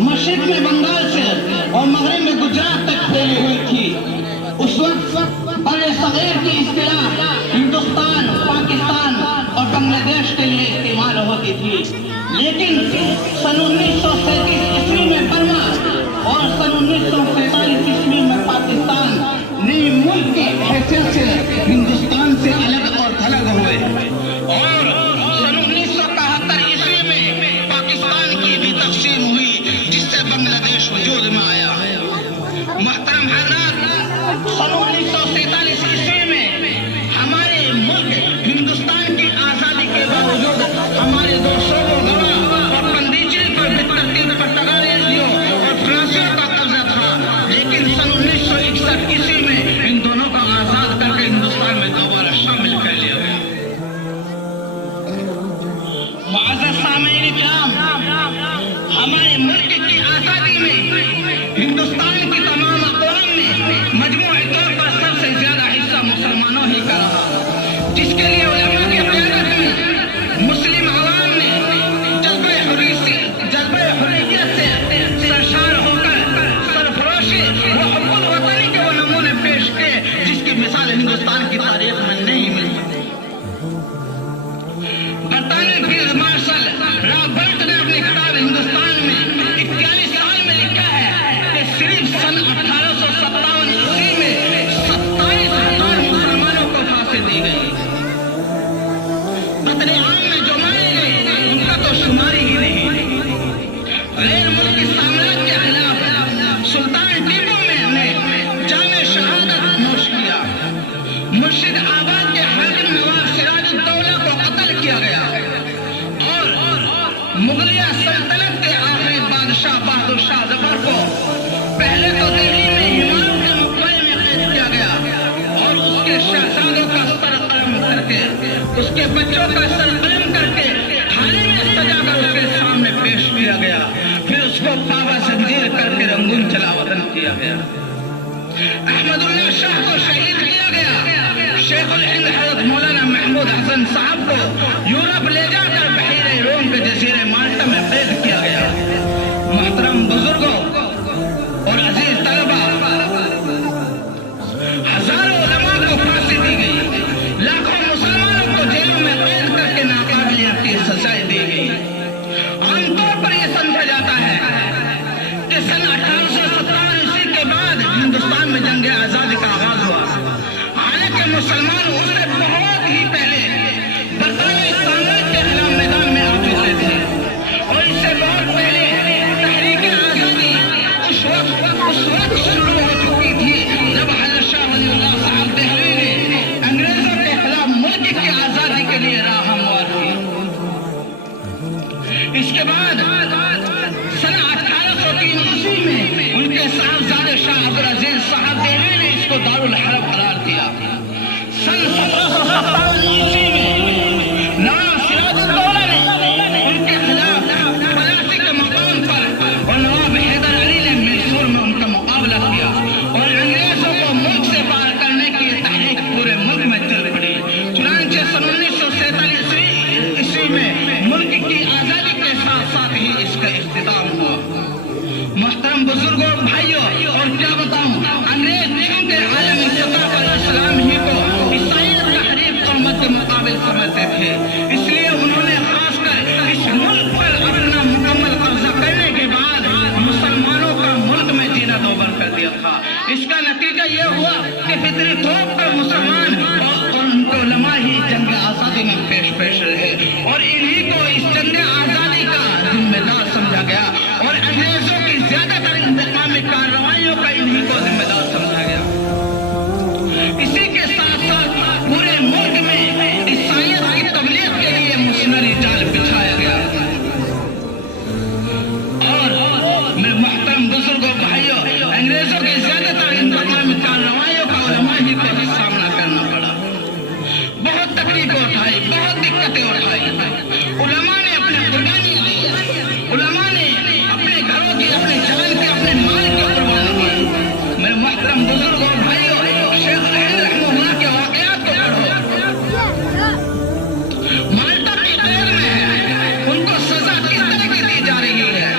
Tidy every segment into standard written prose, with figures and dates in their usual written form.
मशरिक में बंगाल से और मगरिब में गुजरात तक फैली हुई थी। उस वक्त बड़े सगीर की इस्तिलाह हिंदुस्तान, पाकिस्तान और बांग्लादेश के लिए इस्तेमाल होती थी, लेकिन सन 1937 ईस्वी में बर्मा और सन 1943 ईस्वी में पाकिस्तान नए मुल्क की हैसियत से हिंदुस्तान से अलग और थलग हुए और सन 1971 ईस्वी में पाकिस्तान की भी तक़सीम हुई, जिससे बांग्लादेश वजूद में आया। मोहतरम हज़रात, सन 1947 ईस्वी में हमारे मुल्क हिंदुस्तान की आज़ादी के बावजूद हमारे दो शोबों गवा और पंडीचेरी पर बेतरतीब पुर्तगालियों और फ्रांसियों का कब्जा था, लेकिन सन 1961 ईस्वी में इन दोनों को आज़ाद करके हिंदुस्तान में दोबारा शामिल कर लिया गया। मुअज़्ज़ज़ सामीईन इकराम, हमारे मुल्क की आज़ादी में हिंदुस्तान की तमाम अक़वाम में मजमूई तौर पर सबसे ज्यादा हिस्सा मुसलमानों ही का रहा, जिसके लिए उलमा की क़यादत में मुस्लिम अवाम ने जज्बे हुर्रियत से सरशार होकर सरफरोशी व हुब्बुल वतनी के वो नमूने पेश किए जिसकी मिसाल हिंदुस्तान की तारीख में नहीं मिल सकती। बरतानवी फील्ड मार्शल रॉबर्ट ने अपनी किताब हिंदुस्तान में 41 साल में लिखा है कि सिर्फ सन 1857 ईस्वी में 27,000 मुसलमानों को फांसी दी गई। कत्ले-आम में जो मारे गए उनका तो शुमारी ही नहीं। गैर मुल्की साम्राज्य के खिलाफ सुल्तान टीपू ने जामे शहादत नोश किया। मुर्शिदाबाद के हाकिम नवाब सिराजुद्दौला को कत्ल किया गया और मुगलिया सल्तनत के आखिरी बादशाह बहादुर शाह जफर को पहले तो दिल्ली में हिमालय के मकबरे में कैद किया गया और उसके शहजादों का सर कलम करके, उसके बच्चों का सर कलम करके थाली में सजाकर उसके सामने पेश किया गया। फिर उसको पावा जंजीर करके रंगून जलावतन किया गया। अहमदुल्लाह शाह को शहीद किया गया। शेखुल हिंद हज़रत मौलाना महमूद हसन साहब को यूरोप ले जाकर बहीरे रोम के जजीरे माल्टा में कैद किया गया। मोहतरम बुजुर्गों और अजीज तलबा, हजारों उलमा को फांसी दी गई, लाखों मुसलमानों को जेलों में कैद करके नाकाबिलियत की सजाएं दी गई। आमतौर पर यह समझा जाता है कि सन 1857 ईस्वी के बाद हिंदुस्तान में जंग आजादी का आगाज हुआ, हालांकि मुसलमान उससे बहुत ही पहले बरतानवी साम्राज्य के खिलाफ मैदान में आ चुके थे और इससे बहुत पहले तहरीक आजादी उस वक्त शुरू हो चुकी थी जब हज़रत शाह वलीउल्लाह साहब देहलवी ने अंग्रेजों के खिलाफ मुल्क की आजादी के लिए राह हमवार की। इसके बाद सन 1803 ईस्वी में उनके साहबजादे शाह अब्दुल अजीज साहब देहलवी ने इसको दारुल हरब करार दिया। सन 1757 ईस्वी में नवाब सिराजुद्दौला ने उनके खिलाफ पलासी के मकाम पर और नवाब हैदर अली ने मैसूर में उनका मुकाबला किया और अंग्रेजों को मुल्क से बाहर करने की तहरीक पूरे मुल्क में चल पड़ी। चुनांचे सन 1947 ईस्वी में मुल्क की आजादी के साथ साथ ही इसका इख्तिताम हुआ। मोहतरम बुजुर्गों, भाइयों, और क्या बताऊं, अंग्रेज चूंकि आलमी सतह पर इस्लाम ही को ईसाइयत का हरीफ और मध्य मुकाबिल समझते थे, इसलिए उन्होंने खासकर इस मुल्क पर अपना मुकम्मल कब्जा करने के बाद मुसलमानों का मुल्क में जीना दोबर कर दिया था। इसका नतीजा यह हुआ कि फितरी तौर पर मुसलमान और उनको उलमा ही जंग आजादी में पेश रहे और इन्हीं को इस जंग आजादी का जिम्मेदार समझा गया और अंग्रेजों की ज्यादातर इंतकामी कार्रवाइयों का इन्हीं को जिम्मेदार समझा गया। इसी के साथ साथ पूरे मुल्क में ईसाइयत की तबलीग के लिए मिशनरी जाल बिछाया गया और मेरे मोहतरम बुजुर्गों, भाइयों, अंग्रेजों की ज्यादातर इंतकामी कार्रवाइयों का उलमा ही को भी सामना करना पड़ा। बहुत तकलीफें उठाई, बहुत दिक्कतें उठाई। उलमा ने अपने कुर्बानी दी, उलमा ने अपने घरों की, अपने जान की, अपने माल की कुर्बानी दी। मेरे मोहतरम बुजुर्गों, भाइयों, शेख रहमतुल्लाह के वाक़यात को पढ़ो। माल्टा की कैद में है, उनको सजा किस तरह की दी जा रही है।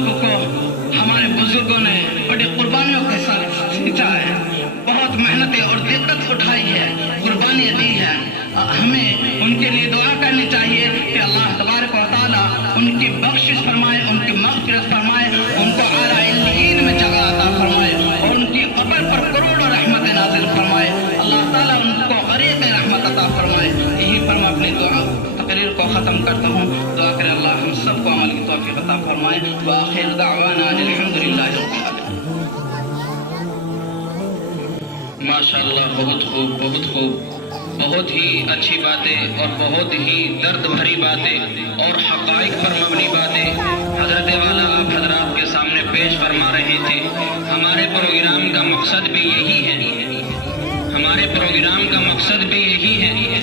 ملک کو ہمارے بزرگوں نے بڑی قربانیوں کے ساتھ سینچا ہے، بہت محنتیں اور دقت اٹھائی ہے، قربانیاں دی ہے۔ ہمیں ان کے لیے دعا کرنی چاہیے کہ اللہ تبارک و تعالیٰ ان کی بخشش فرمائے، ان کی مغفرت فرمائے، ان کو اعلیٰ علیین میں جگہ عطا فرمائے اور ان کی قبر پر کروڑوں رحمت نازل فرمائے۔ اللہ تعالیٰ ان کو غریق رحمت عطا فرمائے۔ یہی پر میں اپنی دعا تقریر کو ختم کرتا ہوں۔ دعا کریں اللہ ہم سب کو عمل کی توفیق عطا فرمائے۔ وآخر دعوانا الحمدللہ رب العالمین۔ ماشاءاللہ، بہت خوب، بہت خوب، بہت ہی اچھی باتیں اور بہت ہی درد بھری باتیں اور حقائق پر مبنی باتیں حضرت والا آپ حضرات کے سامنے پیش فرما رہے تھے۔ ہمارے پروگرام کا مقصد بھی یہی ہے، ہمارے پروگرام کا مقصد بھی یہی ہے